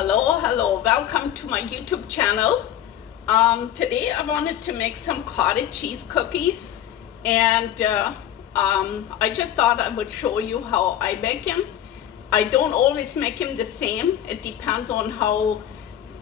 Hello, welcome to my YouTube channel. Today I wanted to make some cottage cheese cookies, and I just thought I would show you how I make them. I don't always make them the same. It depends on how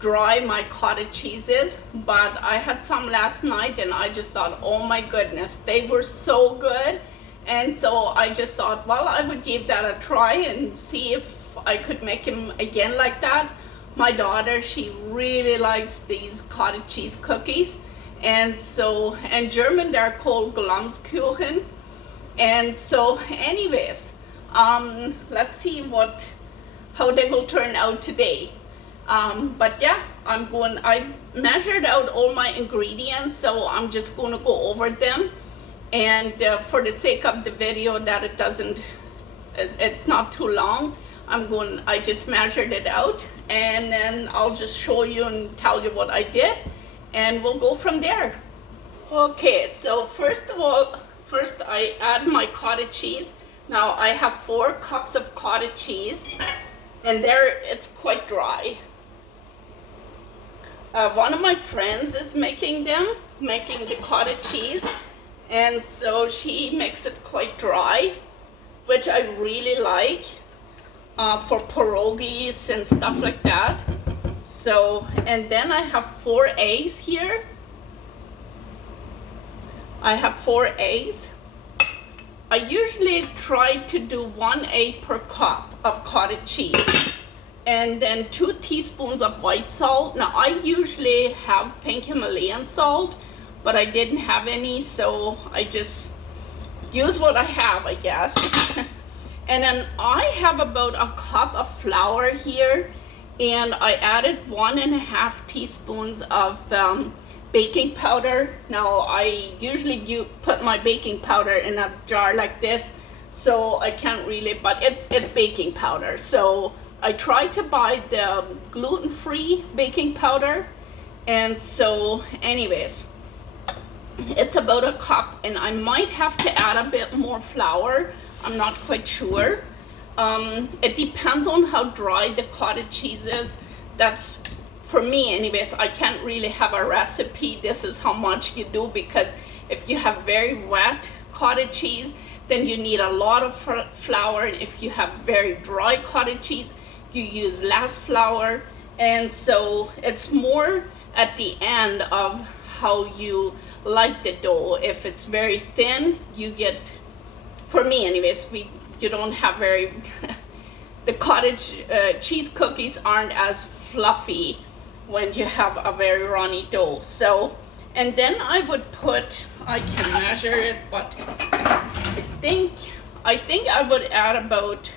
dry my cottage cheese is, but I had some last night and I just thought, oh my goodness, they were so good. And so I just thought, well, I would give that a try and see if I could make them again like that. My daughter, she really likes these cottage cheese cookies, and so in German they're called Glammkuchen. And so anyways, let's see how they will turn out today. But yeah, I measured out all my ingredients, so I'm just going to go over them. And for the sake of the video, that it's not too long, I just measured it out, and then I'll just show you and tell you what I did, and we'll go from there. Okay, so first I add my cottage cheese. Now I have 4 cups of cottage cheese, and it's quite dry. One of my friends is making the cottage cheese, and so she makes it quite dry, which I really like for pierogies and stuff like that. So, and then I have 4 eggs here. I have 4 eggs. I usually try to do 1 egg per cup of cottage cheese, and then 2 teaspoons of white salt. Now I usually have pink Himalayan salt, but I didn't have any, so I just use what I have, I guess. And then I have about a cup of flour here, and I added 1.5 teaspoons of baking powder. Now I usually put my baking powder in a jar like this, so I can't really, but it's baking powder. So I try to buy the gluten-free baking powder, and so anyways, it's about a cup, and I might have to add a bit more flour. I'm not quite sure. It depends on how dry the cottage cheese is. That's, for me anyways, I can't really have a recipe. This is how much you do, because if you have very wet cottage cheese, then you need a lot of flour. And if you have very dry cottage cheese, you use less flour. And so it's more at the end of how you like the dough. If it's very thin, you get, for me anyways, you don't have very the cottage cheese cookies aren't as fluffy when you have a very runny dough. So, and then I can measure it, but I think I would add about,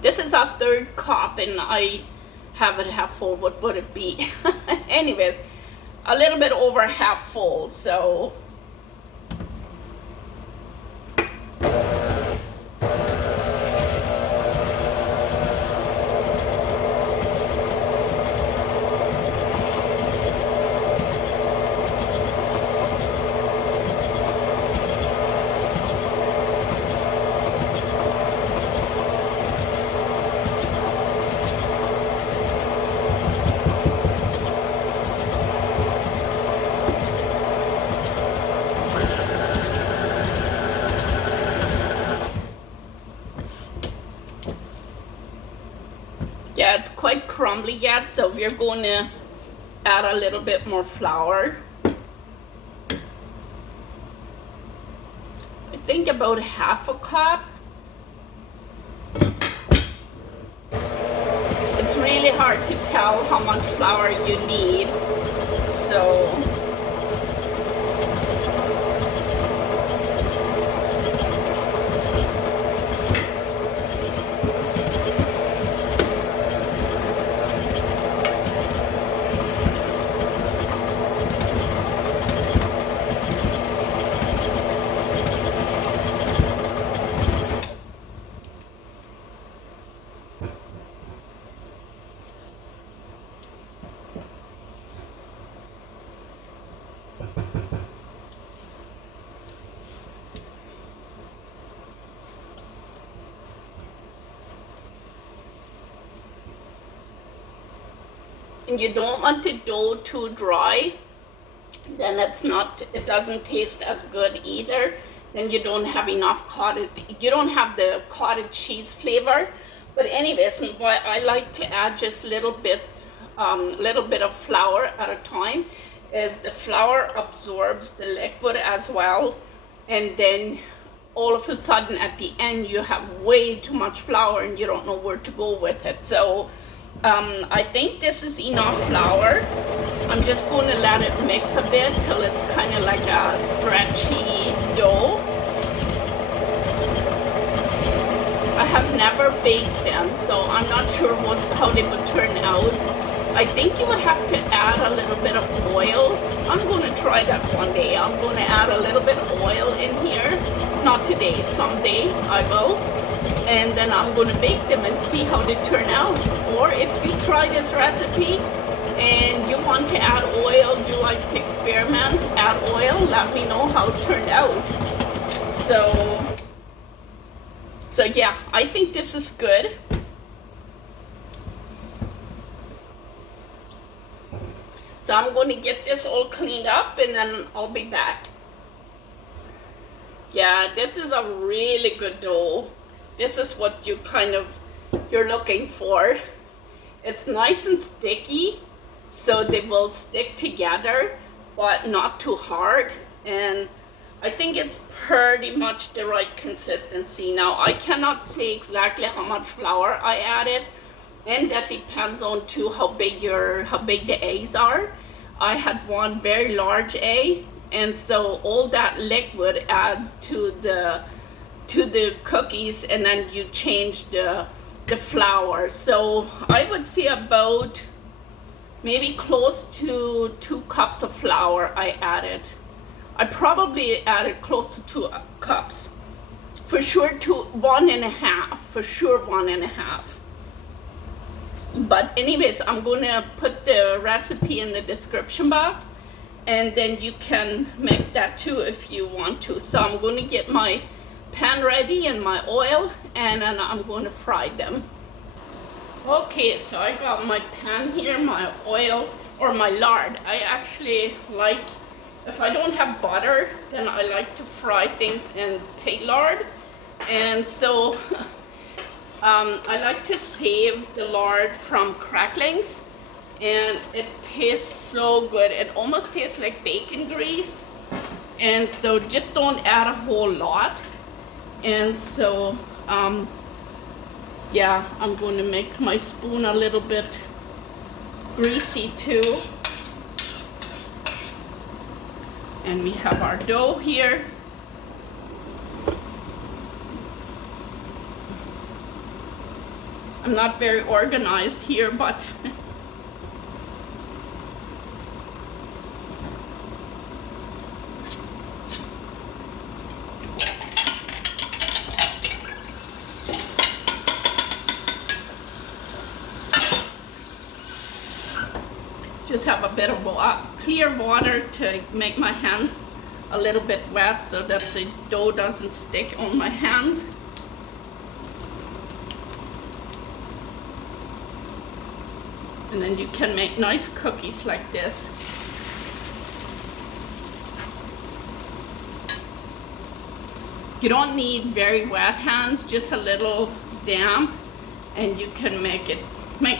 this is a 1/3 cup, and I have it half full. What would it be? Anyways, a little bit over half full. So yeah, it's quite crumbly yet, so we're going to add a little bit more flour. I think about half a cup. It's really hard to tell how much flour you need, so and you don't want the dough too dry, then it doesn't taste as good either. Then you don't have enough you don't have the cottage cheese flavor. But anyways, what I like to add just little bit of flour at a time, is the flour absorbs the liquid as well, and then all of a sudden at the end you have way too much flour and you don't know where to go with it. So I think this is enough flour. I'm just going to let it mix a bit till it's kind of like a stretchy dough. I have never baked them, so I'm not sure how they would turn out. I think you would have to add a little bit of oil. I'm going to try that one day. I'm going to add a little bit of oil in here. Not today, someday I will. And then I'm going to bake them and see how they turn out. Or if you try this recipe and you want to add oil, you like to experiment, add oil, let me know how it turned out. So yeah, I think this is good. So I'm going to get this all cleaned up and then I'll be back. Yeah, this is a really good dough. This is what you're looking for. It's nice and sticky, so they will stick together, but not too hard. And I think it's pretty much the right consistency. Now, I cannot say exactly how much flour I added, and that depends on too how big the eggs are. I had one very large egg, and so all that liquid adds to the cookies, and then you change the flour. So I would say about maybe close to 2 cups of flour I added. I probably added close to 2 cups. For sure 1.5, for sure 1.5. But anyways, I'm gonna put the recipe in the description box, and then you can make that too if you want to. So I'm gonna get my pan ready and my oil, and then I'm going to fry them. Okay, so I got my pan here, my oil, or my lard. I actually like, if I don't have butter, then I like to fry things in pig lard. And so I like to save the lard from cracklings, and it tastes so good. It almost tastes like bacon grease. And so just don't add a whole lot. And so yeah, I'm going to make my spoon a little bit greasy too. And we have our dough here. I'm not very organized here, but just have a bit of clear water to make my hands a little bit wet so that the dough doesn't stick on my hands. And then you can make nice cookies like this. You don't need very wet hands, just a little damp, and you can make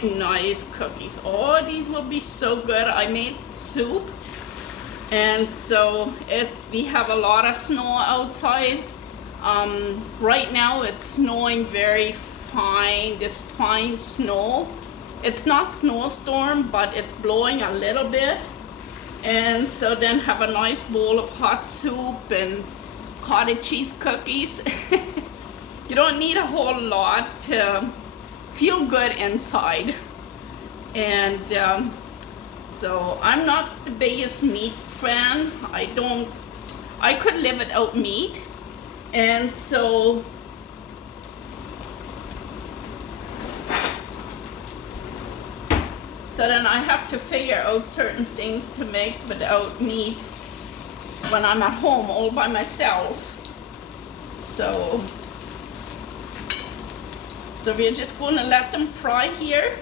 nice cookies. Oh, these will be so good. I made soup, and so we have a lot of snow outside. Right now it's snowing very fine, this fine snow. It's not snowstorm, but it's blowing a little bit. And so then have a nice bowl of hot soup and cottage cheese cookies. You don't need a whole lot to feel good inside. And so I'm not the biggest meat fan. I could live without meat. And so then I have to figure out certain things to make without meat when I'm at home all by myself. So we're just going to let them fry here.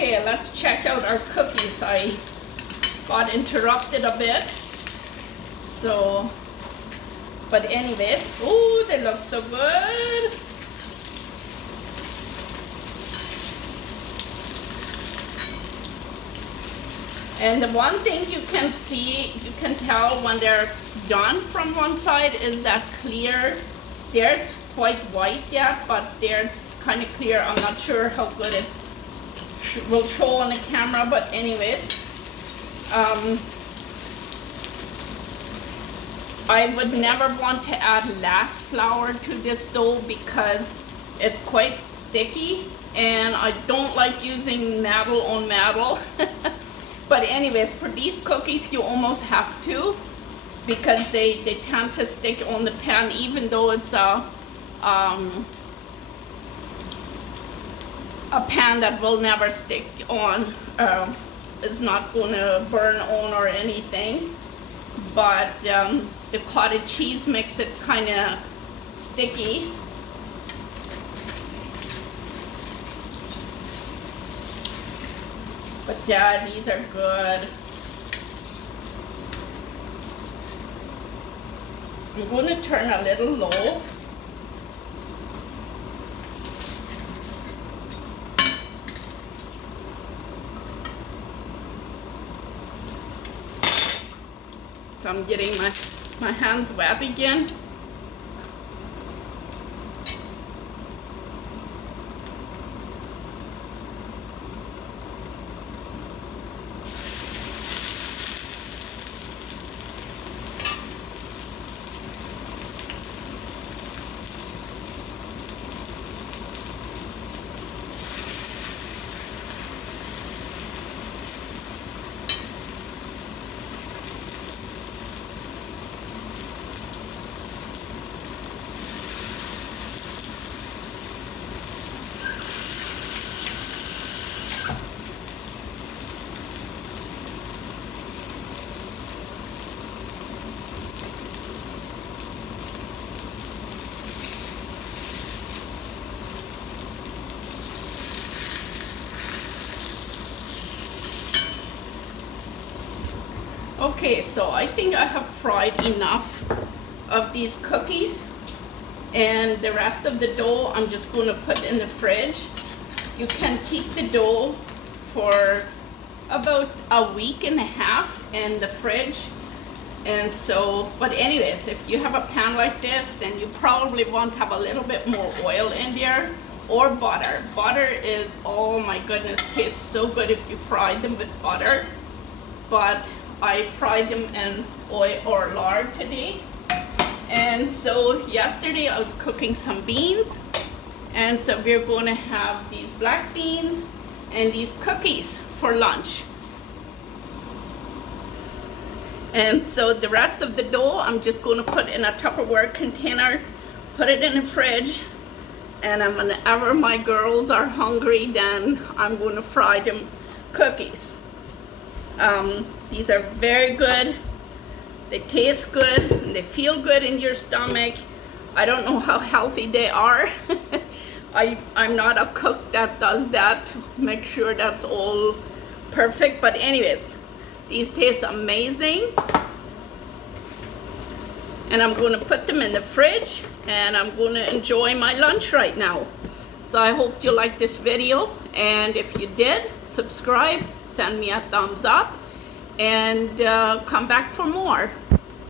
Okay, let's check out our cookies. I got interrupted a bit. So, but anyways, oh, they look so good. And the one thing you can see, you can tell when they're done from one side is that clear. There's quite white yet, but there's kind of clear. I'm not sure how good it will show on the camera, but anyways. I would never want to add less flour to this dough because it's quite sticky and I don't like using metal on metal. But anyways, for these cookies you almost have to, because they tend to stick on the pan even though it's a pan that will never stick on, is not going to burn on or anything. But the cottage cheese makes it kind of sticky. But yeah, these are good. I'm going to turn a little low. So I'm getting my hands wet again. Okay, so I think I have fried enough of these cookies, and the rest of the dough I'm just going to put in the fridge. You can keep the dough for about a week and a half in the fridge. And so, but anyways, if you have a pan like this, then you probably want to have a little bit more oil in there, or butter. Butter is, oh my goodness, tastes so good if you fry them with butter. But I fried them in oil or lard today. And so yesterday I was cooking some beans, and so we're going to have these black beans and these cookies for lunch. And so the rest of the dough I'm just going to put in a Tupperware container, put it in the fridge, and whenever my girls are hungry, then I'm going to fry them cookies. These are very good. They taste good, and they feel good in your stomach. I don't know how healthy they are. I'm not a cook that does that. Make sure that's all perfect. But anyways, these taste amazing. And I'm going to put them in the fridge, and I'm going to enjoy my lunch right now. So I hope you liked this video, and if you did, subscribe, send me a thumbs up, and come back for more.